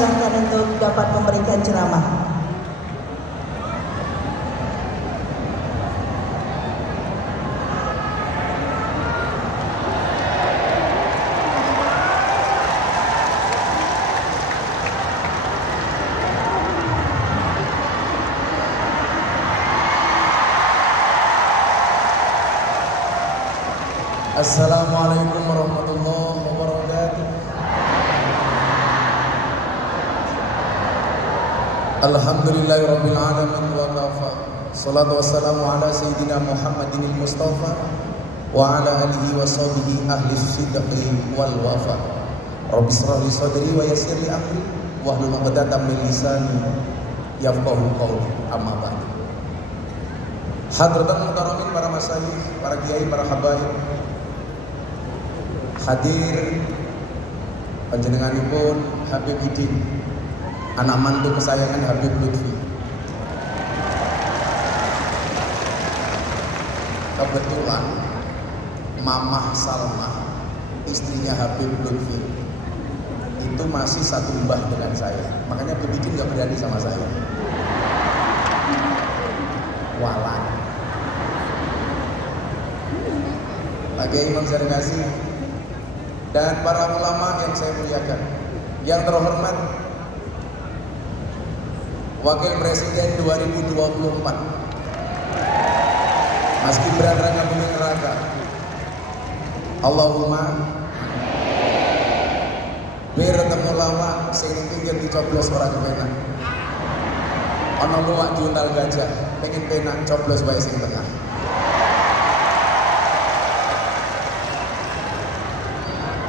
dipersilahkan untuk dapat memberikan ceramah. Assalamualaikum warahmatullahi wabarakatuh. Alhamdulillahirabbil alamin wa kafa. Shalatu wassalamu ala sayyidina Muhammadinil Mustafa wa ala alihi wa sahbihi ahli sidqi wal wafa. Rabbi shrah li sadri wa yassir li amri wahlul 'uqdatam min lisani yafqahu qawli. Amma ba'd. Hadratan mukarramin, para masyayikh, para kiai, para habaib, hadir panjenenganipun Habib Idin, anak mantu kesayangan Habib Lutfi. Kebetulan Mamah Salma, istrinya Habib Lutfi, itu masih satu mbah dengan saya. Makanya Habib Idin gak berani sama saya. Walan. Lagi Imam Zarengasi dan para ulama yang saya muliakan, yang terhormat Wakil Presiden 2024 Mas Gibran Raka Buming Raka, Allahumma biar temu lama sing pinggir dicoblos orang kepenak. Ana luwak diuntal gajah, pengen penak coblos bae sing tengah.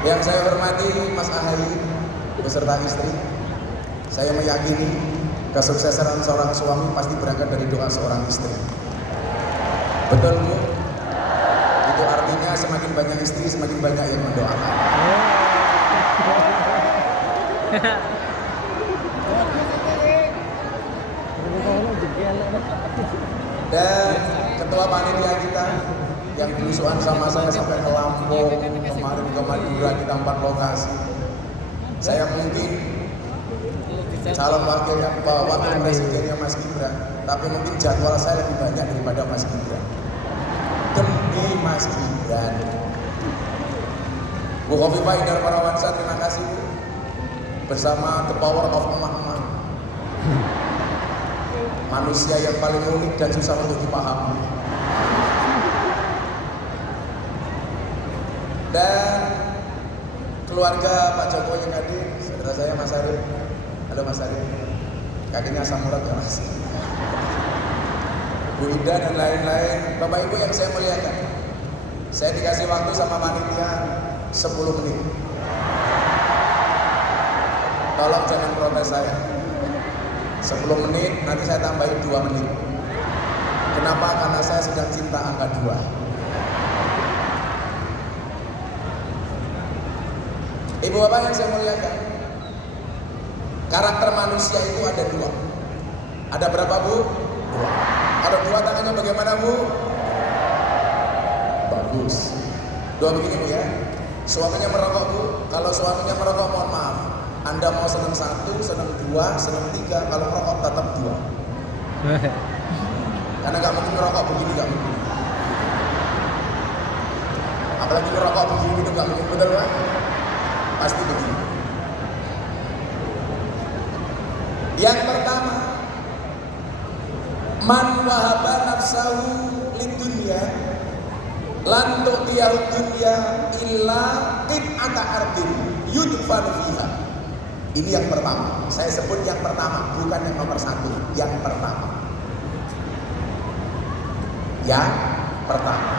Yang saya hormati Mas Ahaye beserta istri, saya meyakini kesuksesan seorang suami pasti berangkat dari doa seorang istri. Betul Bu? Itu artinya semakin banyak istri, semakin banyak yang mendoakan. Dan ketua panitia kita yang berusuhan sama saya sampai ke Lampung, kemarin ke Madura, kita 4 lokasi. Saya mungkin calon wakil presidennya Mas Gibran, tapi mungkin jadwal saya lebih banyak daripada Mas Gibran. Demi Mas Gibran. Bu Khofifah Indar Parawansa, terima kasih Bu. Bersama The Power of Emak-emak, manusia yang paling unik dan susah untuk dipahami. Dan keluarga Pak Jokowi yang hadir, saudara saya Mas Arif. Halo Mas Arif, kakinya asam urat ya Mas. Bu Ida dan lain-lain, Bapak Ibu yang saya muliakan, saya dikasih waktu sama panitia 10 menit. Tolong jangan protes saya. 10 menit, nanti saya tambahin 2 menit. Kenapa? Karena saya sedang cinta angka 2. Ibu bapak yang saya muliakan, karakter manusia itu ada 2. Ada berapa Bu? 2. Kalau 2 tangannya bagaimana Bu? Bagus. 2 begini Bu ya. Suaminya merokok Bu. Kalau suaminya merokok, mohon maaf, Anda mau senang 1, senang 2, senang 3. Kalau merokok tetap 2. Karena gak mungkin merokok begini, gak mungkin. Apalagi merokok begini itu gak mungkin, betul Pak? Pasti begini. Yang pertama, man wahaba nafsahu lidunya lan tu'tiyahu dunya illa qit'ata ardin yudfan fiha. Ini yang pertama. Saya sebut yang pertama, bukan yang nomor 1. Yang pertama. Yang pertama.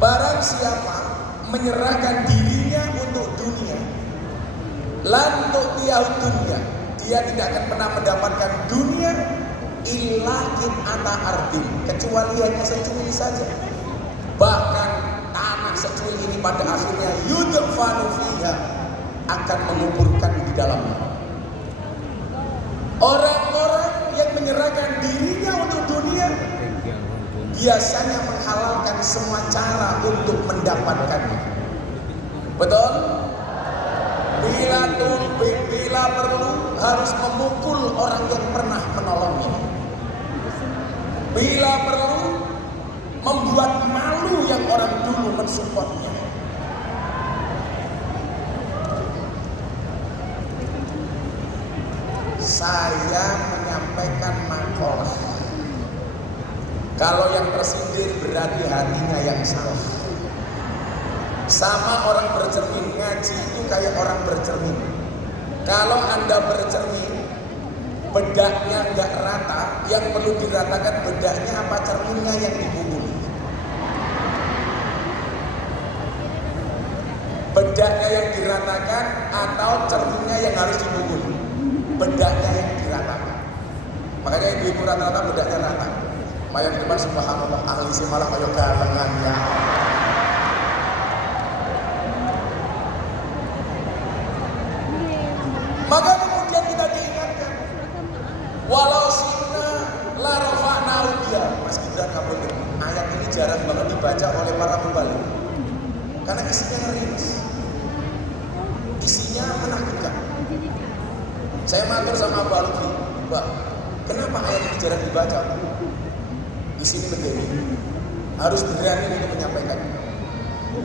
Barang siapa menyerahkan dirinya untuk dunia, lan tu'tiyahu dunya, dia tidak akan pernah mendapatkan dunia illa qit'ata ardin, kecuali hanya secuil saja. Bahkan tanah secuil ini pada akhirnya yudfanu fiha, akan menguburkan di dalamnya. Orang-orang yang menyerahkan dirinya untuk dunia biasanya menghalalkan semua cara untuk mendapatkannya. Betul? harus memukul orang yang pernah menolongnya. Bila perlu membuat malu yang orang dulu mensupportnya. Saya menyampaikan makalah. Kalau yang tersindir berarti hatinya yang salah. Sama orang bercermin, ngaji itu kayak orang bercermin. Kalau Anda bercermin, bedaknya nggak rata, yang perlu diratakan bedaknya apa cerminnya yang dipukul. Bedaknya yang diratakan atau cerminnya yang harus dipukul. Bedaknya yang diratakan. Makanya ibu-ibu rata-rata bedaknya rata. Mayang depan subhanallah, ahli sih malah kayak galengan ya. Maka kemudian kita diingatkan, walau sinna la rafa'nahu biha. Mas Gibran kabur. Ayat ini jarang banget dibaca oleh para pembalik. Karena isinya ngerinis. Isinya menakutkan. Saya matur sama Mbak Lutfi, Mbak, kenapa ayat ini jarang dibaca? Isinya begini. Harus berani untuk menyampaikan.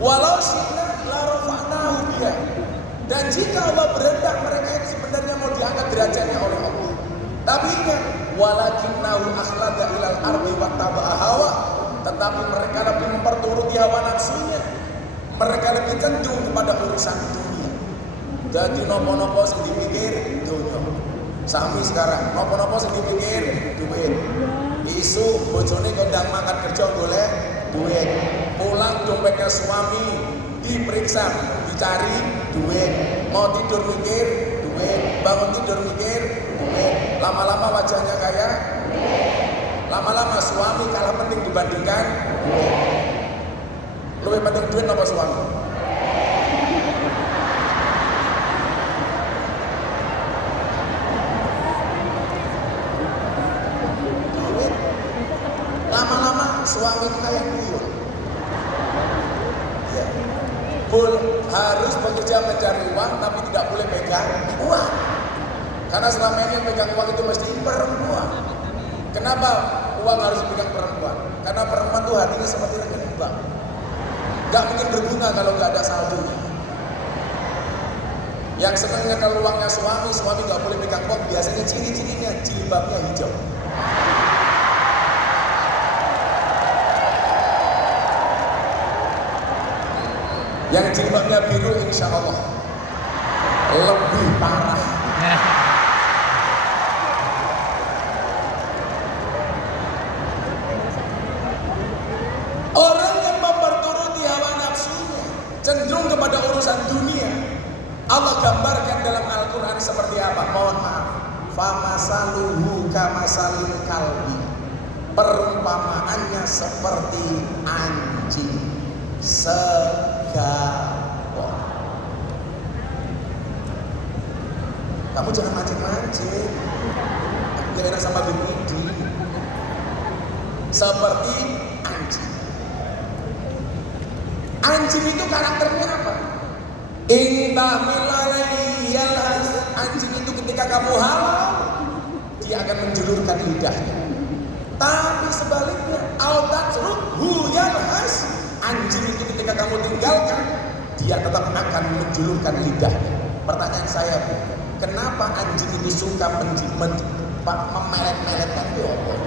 Walau sinna la rafa'nahu biha. Dan jika Allah berhendak, mereka itu sebenarnya mau diangkat derajatnya oleh Allah. Tapi ingat, walakinnahu akhlada ilal ardi wattaba'a hawa. Tetapi mereka lebih memperturuti hawa nafsunya. Mereka lebih cenderung kepada urusan dunia. Jadi nopo-nopo sing dipikir dunia. Sami sekarang nopo-nopo sing dipikir duit. Isu bojone kondang makan kerja golek duit. Pulang dompetnya suami diperiksa, dicari duit, mau tidur mikir duit, bangun tidur mikir duit, lama-lama wajahnya kayak lama-lama suami kalah penting dibandingkan duit. Lebih penting duit apa suami? Duit. Lama-lama suami kayak tuyul. Harus bekerja mencari uang tapi tidak boleh pegang uang. Karena selama ini yang pegang uang itu mesti perempuan. Kenapa uang harus dipegang perempuan? Karena perempuan tuh hatinya seperti rekening bank. Gak mungkin berbunga kalau gak ada saldonya. Yang senangnya kalau uangnya suami gak boleh pegang uang. Biasanya ciri-cirinya jilbabnya hijau. Yang jilbabnya biru insya Allah lebih parah. Orang yang memperturuti hawa nafsunya, cenderung kepada urusan dunia, Allah gambarkan dalam Al-Quran seperti apa? Mohon maaf, famasaluhu kamasalil kalbi. Perumpamaannya seperti anjing segawon. Kamu jangan mancing-mancing. Gak enak sama bimidi. Seperti anjing. Anjing itu karakternya apa? Intahmilalaiyalas. Anjing itu ketika kamu halal, dia akan menjulurkan lidahnya. Tapi sebaliknya, al-tatrukhu yalhas. Anjing itu ketika kamu tinggalkan, dia tetap akan menjulurkan lidahnya. Pertanyaan saya, Bu, kenapa anjing itu suka memelet-meletkan Allah?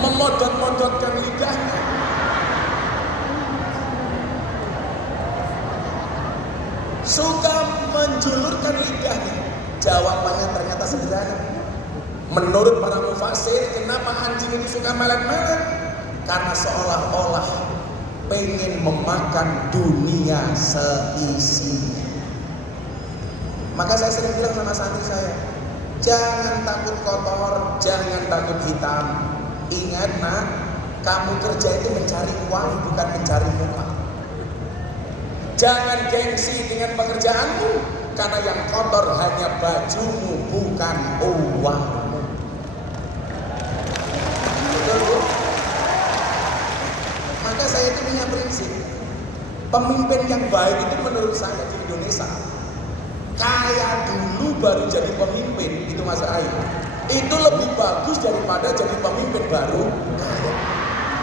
Memodot-modotkan lidahnya. Suka menjulurkan lidahnya. Jawabannya ternyata sederhana. Menurut para mufassir, kenapa anjing itu suka melet-melet? Karena seolah-olah pengen memakan dunia seisinya. Maka saya sering bilang sama santri saya, jangan takut kotor, jangan takut hitam. Ingat nak, kamu kerja itu mencari uang bukan mencari muka. Jangan gengsi dengan pekerjaanmu, karena yang kotor hanya bajumu bukan uangmu. Betul, Bu? Maka saya itu punya prinsip. Pemimpin yang baik itu menurut saya di Indonesia kaya dulu baru jadi pemimpin, itu Mas Ayu. Itu lebih bagus daripada jadi pemimpin baru kaya.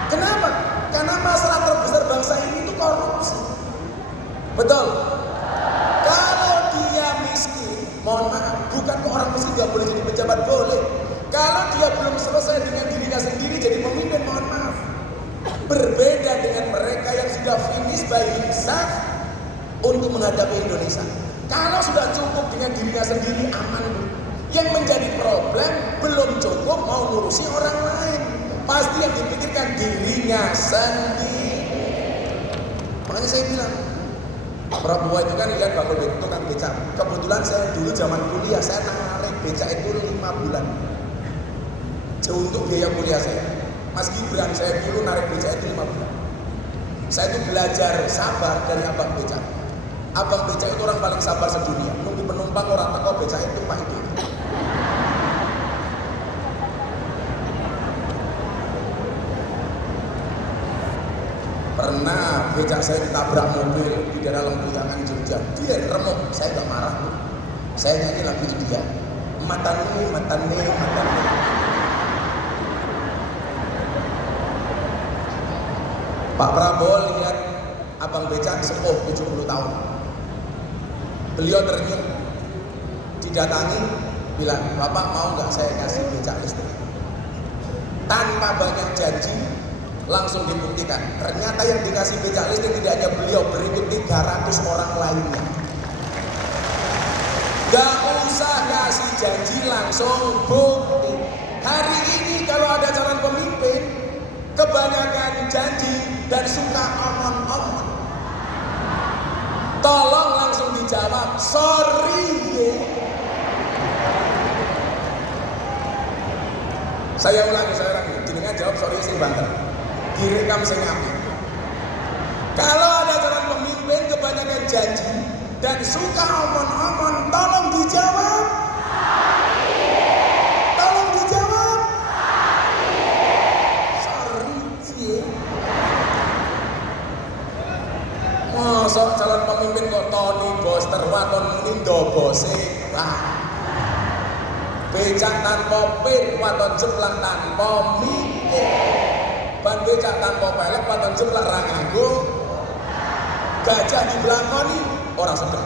Kenapa? Karena masalah terbesar bangsa ini itu korupsi. Betul? Kalau dia miskin, mohon maaf, bukan orang miskin gak boleh jadi pejabat, boleh. Kalau dia belum selesai dengan dirinya sendiri jadi pemimpin, mohon maaf. Berbeda dengan mereka yang sudah finish by himself untuk menghadapi Indonesia. Kalau sudah cukup dengan dirinya sendiri, aman. Yang menjadi problem belum cukup mau ngurusi orang lain. Pasti yang dipikirkan dirinya sendiri. Makanya saya bilang, Pak Prabowo itu kan lihat bangun tukang becak. Kebetulan saya dulu zaman kuliah saya narik becak itu 5 bulan. Untuk biaya kuliah saya. Mas Gibran saya dulu narik becak itu 5 bulan. Saya itu belajar sabar dari abang becak. Abang becak itu orang paling sabar sedunia. Nunggu penumpang orang teko becak itu Pak itu. Pernah becak saya ditabrak mobil di daerah Lempuyangan Jogja. Dia remuk, saya gak marah. Saya nyanyi lagu India. Matane, matane, matane. Pak Prabowo lihat abang becak sepuh 70 tahun. Beliau ternyuh, didatangi, bilang, Bapak mau nggak saya kasih becak listrik? Tanpa banyak janji, langsung dibuktikan. Ternyata yang dikasih becak listrik tidak hanya beliau, berikut 300 orang lainnya. Gak usah kasih janji, langsung bukti. Hari ini kalau ada calon pemimpin, kebanyakan janji dan suka omong-omong. Tolong langsung dijawab, sorry. Saya ulangi, jenengan jawab sorry sing banter. Direkam sing apik. Kalau ada calon pemimpin kebanyakan janji dan suka omong-omong, tolong dijawab. Tolong dijawab. Sorry sih. Mosok calon pemimpin kok Tony Boster waton muni ndobose. Becak tanpa pin waton jeplang tanpa mikir. Ban becak tanpa pelek waton jeplak ra nganggo. Gajah dibelakoni ora sedek.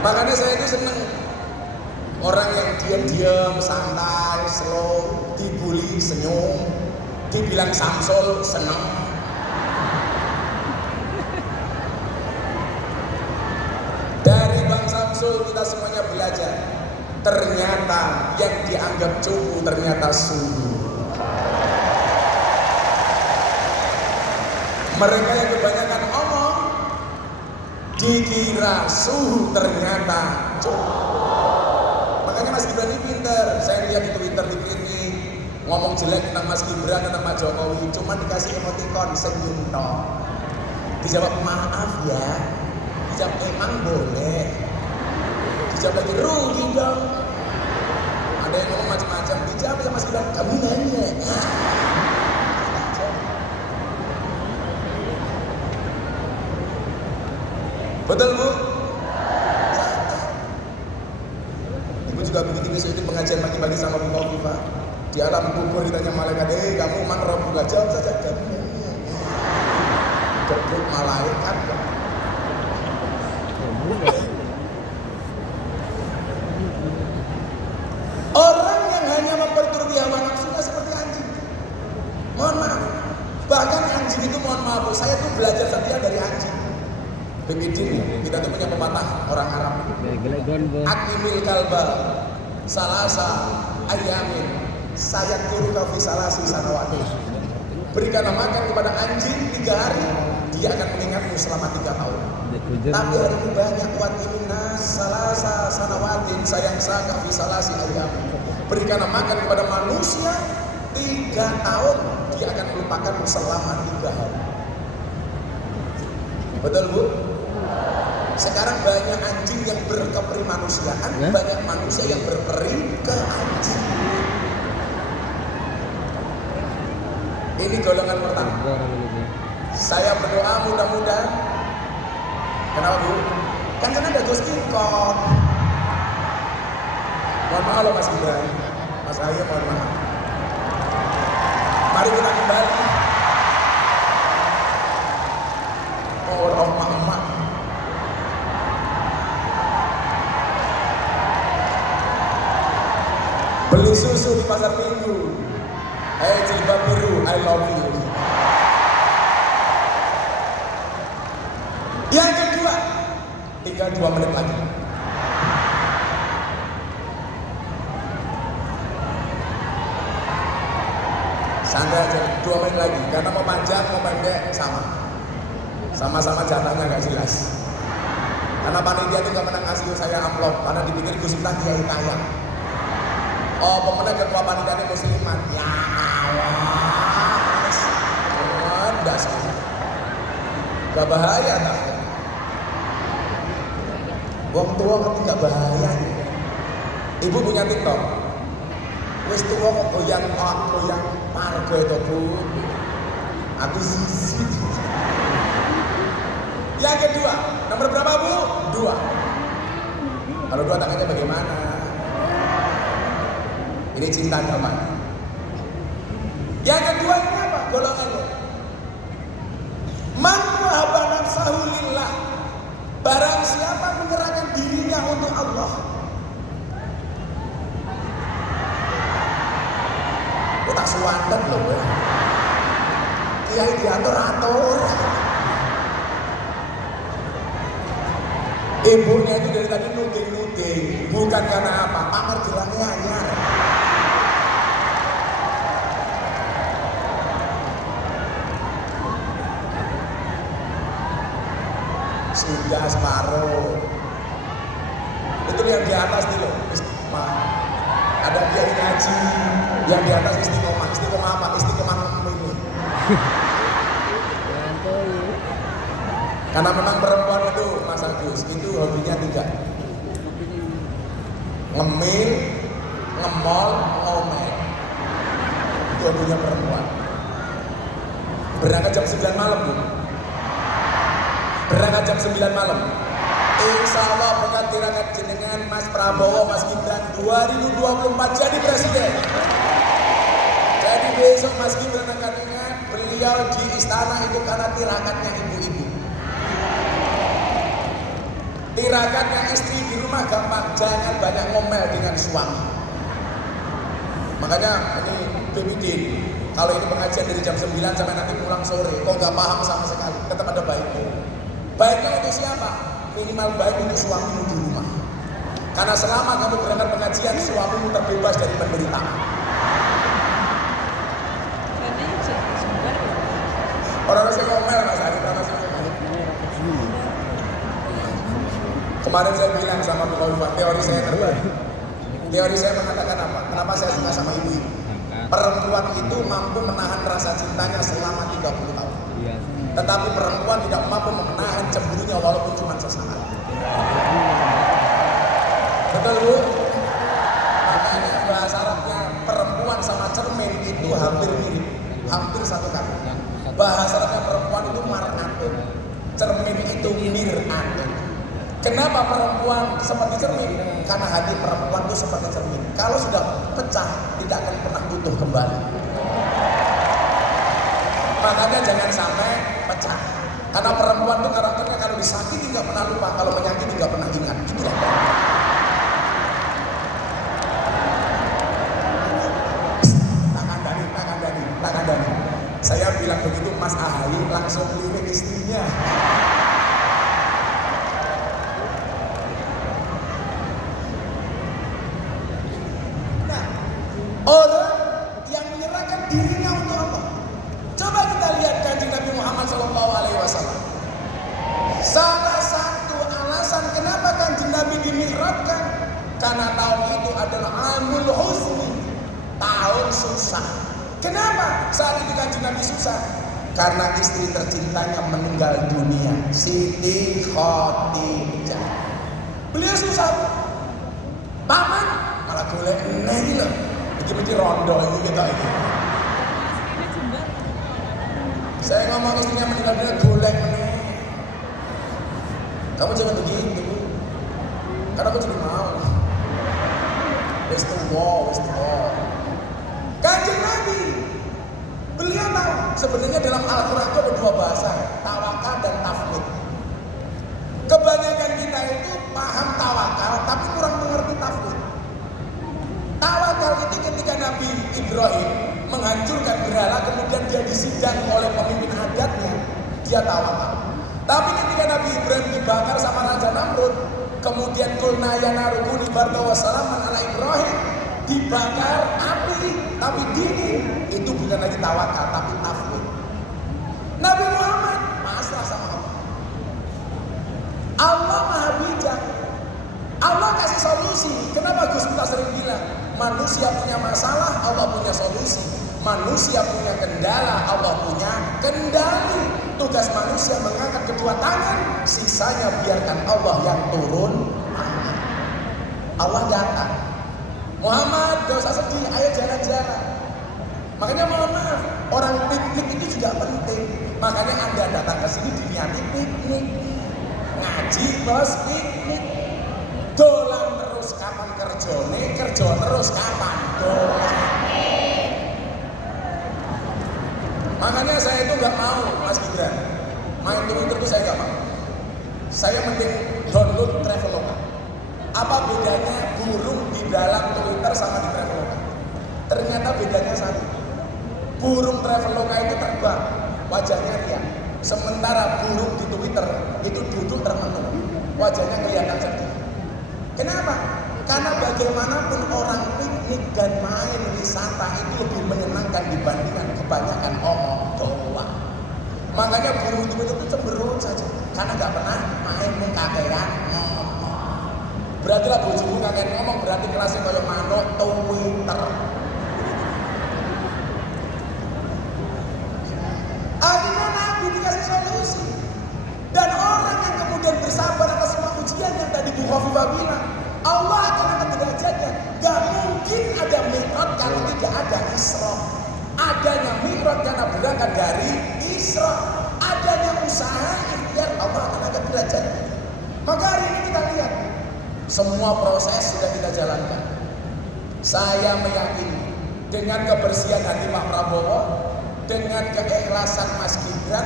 Makanya saya itu seneng orang yang diam-diam, santai, slow, dibully, senyum, dibilang Samsul, seneng. Dari Bang Samsul kita semuanya belajar. Ternyata yang dianggap cupu ternyata suhu. Mereka yang kebanyakan omong dikira suhu, ternyata cupu. Makanya Mas Gibran ini pinter. Saya lihat di Twitter di kritik ngomong jelek tentang Mas Gibran, tentang Pak Jokowi, cuma dikasih emoticon senyum toh. Dijawab maaf ya. Dijawab emang boleh. Dijawab lagi rugi dong. Ada yang ngomong macam-macam. Dijawab sama Mas Gibran, kamu nanya. Betul Bu? Ibu juga begitu besok itu pengajian pagi-pagi sama Bu Kofifa. Di alam kubur ditanya malaikat, kamu man roh gak jawab saja. Geblok malaikat. Orang yang hanya memperturuti hawa nafsunya seperti anjing. Mohon maaf. Bahkan anjing itu mohon maaf, saya tuh belajar setia dari anjing. Bimidin, kita tuh punya pepatah orang Arab. Akimil kalba salasa ayamin sayat kuru kafi salasi sanawati. Berikanlah makan kepada anjing 3 hari, dia akan mengingatmu selama 3 tahun. Tapi hari ini banyak kuat ini salasa sanawatin sayang saka fi salasi ayamin. Berikanlah makan kepada manusia 3 tahun, dia akan melupakanmu selama 3 hari. Betul Bu? Sekarang banyak anjing yang berkeperi manusiaan, banyak manusia yang berperi ke anjing. Ini golongan pertama. Saya berdoa mudah-mudahan. Kenapa Bu? Kan ada Gus Kingkong. Mohon maaf loh Mas Gibran, Mas Ahy, mohon maaf. Mari kita kembali. Orang emak-emak. Beli susu di pasar minggu. Hey jilbab biru, I love you. Yang kedua, tinggal 2 menit lagi. Santai aja, 2 menit lagi. Karena mau panjang, mau pendek, sama-sama jatahnya gak jelas. Karena panitia itu gak pernah ngasih saya amplop, karena dipikir Gus Miftah kiai kaya. Oh, pemenang ketua panitia ini muslimat. Ya awas, enggak sih. Gak bahaya tak? Wong tua kan gak bahaya. Ibu punya TikTok. Wis tua kok goyang marga itu Bu. Aku sisi. Yang kedua, nomor berapa Bu? 2. Kalau 2 tangannya bagaimana? Ini cinta damai. Yang kedua ini apa? Golongannya. Man wahaba nafsahu lillah. Barang siapa menyerahkan dirinya untuk Allah. Kok tak suwanten loh ya. Kiai diatur-atur. Ibunya itu dari tadi nuding-nuding. Bukan karena apa? Pamer jalannya anyar. Sudah separuh. Itu yang di atas nih loh, istiqomah. Ada kiai ngaji, yang di atas istiqomah. Istiqomah apa? Istiqomah ini. Karena memang perempuan itu Mas Agus, itu hobinya 3. Ngemil, ngemol, ngomel. Itu hobinya perempuan. Berangkat jam 9 malam Bu. Berangkat jam 9 malam. Insya Allah berkat tirakat jenengan Mas Prabowo, Mas Gibran 2024 jadi presiden. Jadi besok Mas Gibran akan ingat beliau di istana itu karena tirakatnya ibu-ibu. Tirakatnya istri di rumah gampang, jangan banyak ngomel dengan suami. Makanya ini Bimidin, kalau ini pengajian dari jam 9 sampai nanti pulang sore, kok gak paham sama sekali, tetap ada baiknya. Baiknya untuk siapa? Minimal baik untuk suamimu di rumah. Karena selama kamu berangkat pengajian, suamimu terbebas dari penderitaan. Orang-orang saya ngomel Mas Ari, orang-orang saya ngomel. Kemarin saya bilang sama Bu Khofifah, teori saya terbaik. Teori saya mengatakan apa? Kenapa saya suka sama ibu? Perempuan itu mampu menahan rasa cintanya selama 30 tahun. Tetapi perempuan tidak mampu menahan cemburunya walaupun cuma sesaat. Betul Bu? Makanya bahasa Arabnya perempuan sama cermin itu hampir mirip, hampir satu kata. Bahasa Arabnya perempuan itu mar'atun, cermin itu mir'atun. Kenapa perempuan seperti cermin? Karena hati perempuan itu seperti cermin. Kalau sudah pecah, tidak akan pernah utuh kembali. Makanya jangan sampai pecah. Karena perempuan itu karakternya kalau disakiti nggak pernah lupa, kalau menyakiti nggak pernah ingat. Itulah. Tangan Dani. Saya bilang begitu, Mas Ahy langsung lirik istrinya. Nah, orang yang menyerahkan dirinya untuk Allah. Coba kita lihat Kanjeng Nabi Muhammad SAW. Salah satu alasan kenapa Kanjeng Nabi dimi'rajkan, karena tahun itu adalah amul husni, tahun susah. Kenapa saat itu Kanjeng Nabi susah? Karena istri tercintanya meninggal dunia, Siti Khadijah. Beliau susah. Paman malah golek neh iki lho. Iki mesti rondo iki ketok iki. Saya ngomong istrinya meninggal dunia golek meneh. Kamu jangan begitu. Karena aku jadi mau. Wis tuwa. Kanjeng Nabi, beliau tahu sebenarnya dalam Al-Quran itu ada dua bahasa, tawakal dan tafwid. Kebanyakan kita itu paham tawakal, tapi kurang mengerti tafwid. Tawakal itu ketika Nabi Ibrahim menghancurkan berhala, kemudian dia disidang oleh pemimpin adatnya, dia tawakal. Tapi ketika Nabi Ibrahim dibakar sama Raja Namrud, kemudian kulna ya narukuni barda wa salaman ala Ibrahim, dibakar api tapi dingin, itu bukan lagi tawakal tapi tafwid. Nabi Muhammad pasrah sama Allah. Allah maha bijak. Allah kasih solusi. Kenapa Gus kita sering bilang manusia punya masalah, Allah punya solusi. Manusia punya kendala, Allah punya kendali. Tugas manusia mengangkat kedua tangan, sisanya biarkan Allah yang turun tangan. Allah datang, Muhammad gak usah sedih, ayo jalan-jalan. Makanya mohon maaf, orang piknik itu juga penting. Makanya Anda datang ke sini diniati piknik, ngaji bos piknik, dolan terus kapan kerjone, kerja terus kapan dolan. Makanya saya itu nggak mau, Mas Gibran, main Twitter itu saya nggak mau. Saya mending download Traveloka. Apa bedanya burung di dalam Twitter sama di Traveloka? Ternyata bedanya satu. Burung Traveloka itu terbang, wajahnya riang. Sementara burung di Twitter itu duduk termenung, wajahnya kelihatan sedih. Kenapa? Karena bagaimanapun orang piknik dan main wisata itu lebih menyenangkan dibandingkan kebanyakan omong doang. Makanya burung itu cemberut saja, karena nggak pernah main kakean ngomong. Berarti lah bojomu kakean ngomong, berarti kelasnya kayak manuk Twitter. Akhirnya Nabi dikasih solusi. Dan orang yang kemudian bersabar atas semua ujian yang tadi Bu Khofifah bilang, Allah akan angkat derajatnya. Gak mungkin ada mi'raj kalau tidak ada Isra. Adanya mi'raj karena berangkat dari Isra. Adanya usaha ikhtiar, Allah akan angkat derajatnya. Maka hari ini kita lihat, semua proses sudah kita jalankan. Saya meyakini dengan kebersihan hati Pak Prabowo, dengan keikhlasan Mas Gibran,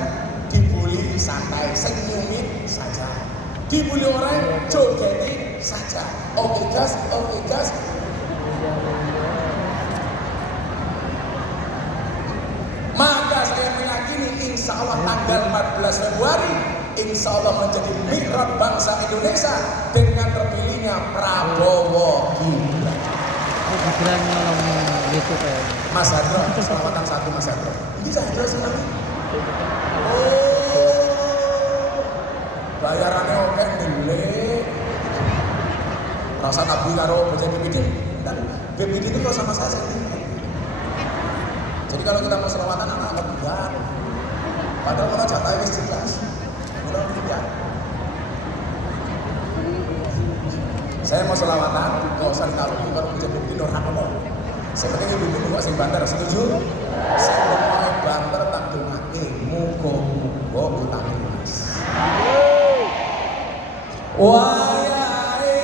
dibully santai, senyumin saja. Dibully orang jogetin saja. Oke gas. Maka saya meyakini insya Allah tanggal 14 Februari insya Allah menjadi mi'raj bangsa Indonesia dengan terpilihnya Prabowo Gibran. Gibran ngomong gitu kayak Mas Hendro, selamatan satu Mas Hendro. Ini Mas Hendro sih nanti. Bayarannya oke ndelik. Rasa tabu karo bocah BPD. Dan BPD itu kalau sama saya sendiri. Jadi kalau kita mau selawatan anak-anak bukan. Padahal kalau jatahnya wis jelas. Udah tidak. Saya mau selawatan, gak usah ditaruh kalau bocah BPD ora apa. Saya penting ibu kok sing banter setuju? Saya mau banter tak dongake muga-muga utang lunas. Wayahe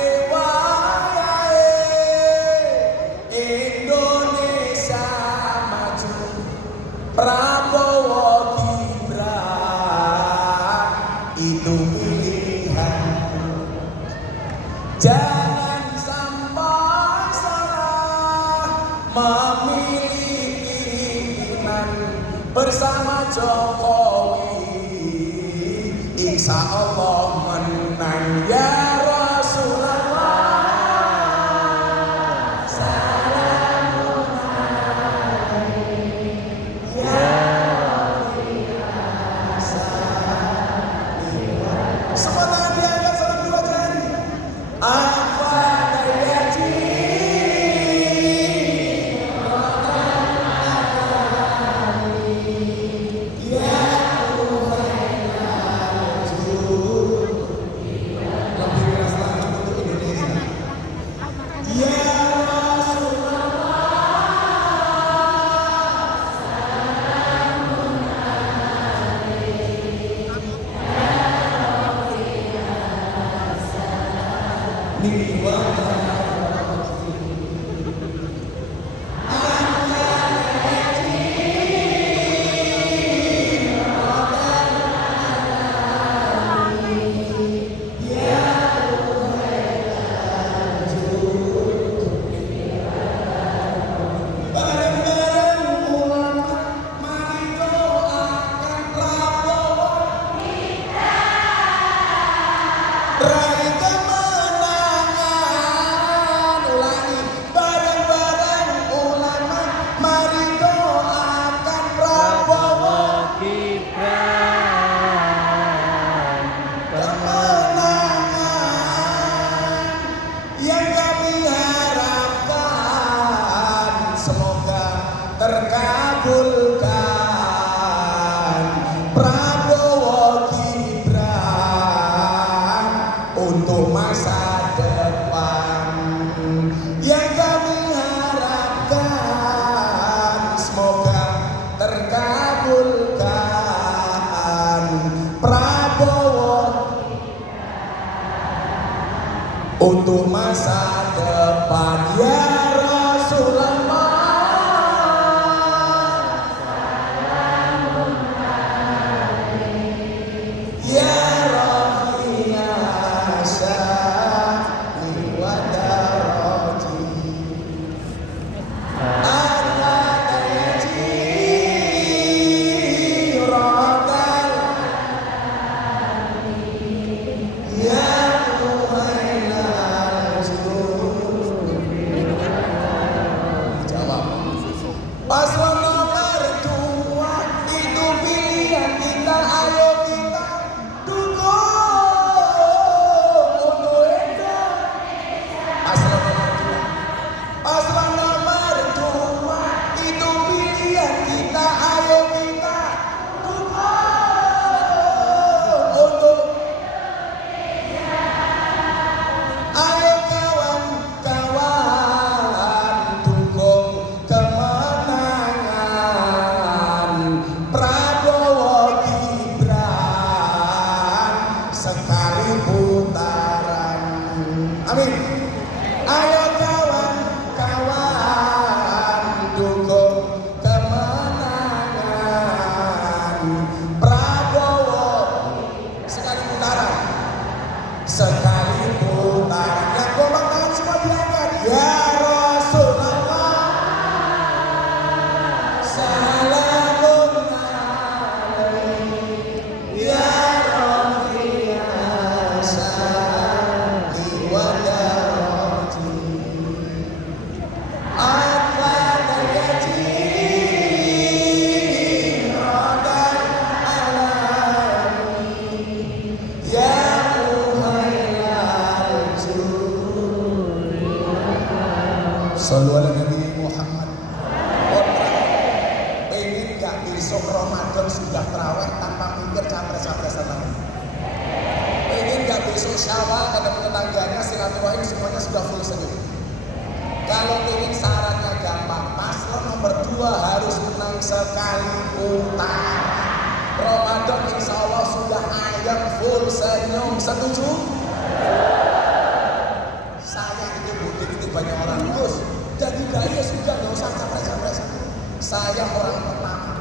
Indonesia maju, Prabowo Gibran itu pilihanku. Jangan sampai salah memilih pimpinan bersama Jokowi. Insya Allah menang ya Rasulullah. Salamun alaikum ya Rasulullah. Semua tangan diangkat salam dua jari. Apa terjadi? Ya Tuhan, lebih Raih kemenangan, ulangi, bareng-bareng ulama, mari doakan Prabowo Gibran kemenangan yang kami harapkan, semoga terkabulkan. Prabowo Gibran untuk masa depan yang kami harapkan, semoga terkabulkan. Prabowo untuk masa depan, ya Rasulullah. Ya Rabbi ya Syahri wa Daraji Ala Dayaji Radal Ya Muhailal Jawab. Paslon nomor 2 itu pilihan kita, ayo kita dukung untuk Indonesia. Paslon nomor 2 itu pilihan kita, ayo kita dukung untuk. Ayo kawan-kawan dukung kemenangan Prabowo Gibran sekali putaran. Amin. Ayo kawan-kawan dukung kemenangan Prabowo sekali putaran. Sekali putaran, yang gombang tangan semua diangkat. Ya Rasulullah, salamun alaihi ya Rabbi ya Syahri wa Daraji Ala Dayaji Radal Alami ya Sallu ala Nabi Muhammad. Pengen gak besok Ramadan sudah terawih tanpa mikir capres-capresan lagi? Pengen gak besok Syawal ketemu tetangganya silaturahim semuanya sudah full senyum? Kalau pengen syaratnya gampang, paslon nomor 2 harus menang sekali putaran. Ramadan insya Allah sudah ayam full senyum, setuju? Saya itu bukti banyak orang terus. Jadi daya sudah nggak usah capres-capresan. Saya orang pertama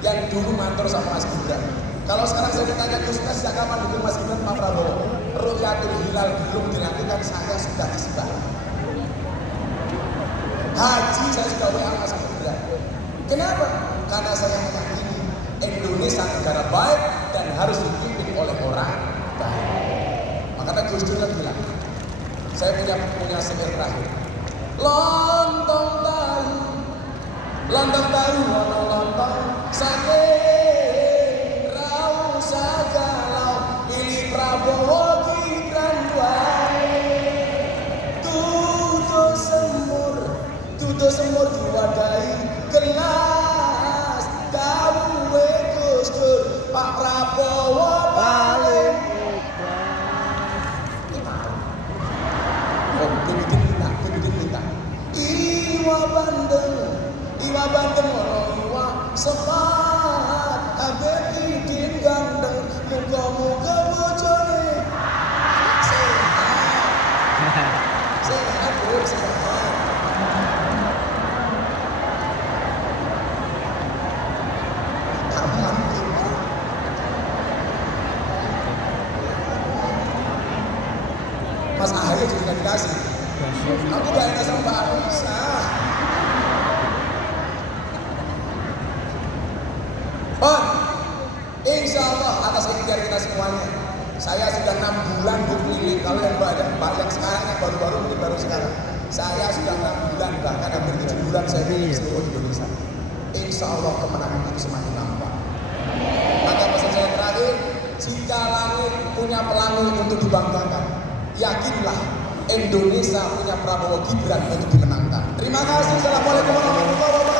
yang dulu mantor sama Mas Gibran. Kalau sekarang saya ditanya Gus Mas sejak kapan dukung Mas Gibran Pak Prabowo? Rukyatul Hilal belum dilakukan, saya sudah isbah. Haji saya sudah WA Mas Gibran. Kenapa? Karena saya meyakini Indonesia negara baik dan harus dipimpin oleh orang baik. Makanya Gus Dur bilang, saya punya syair terakhir. Lontong tahu, lontong sakit, rau sagalau, pilih Prabowo Gibran wae. Tudo semur diwadahi gelas, gawe Gus Dur, Pak Prabowo paling. Iwa bandeng iwa sepat abe idin gandeng muga-muga bojone sehat Mas Ahaye juga nggak dikasih. Aku gak enak sama Mbak Anissa. Pon, insya Allah atas ikhtiar kita semuanya. Saya sudah 6 bulan keliling. Kalau yang Mbak yang sekarang yang baru-baru mungkin baru sekarang. Saya sudah 6 bulan, bahkan hampir 7 bulan saya di seluruh Indonesia. Insya Allah kemenangan itu semakin nampak. Maka pesan saya terakhir, jika langit punya pelangi untuk dibanggakan, yakinlah Indonesia punya Prabowo Gibran untuk dimenangkan. Terima kasih. Assalamualaikum warahmatullahi wabarakatuh.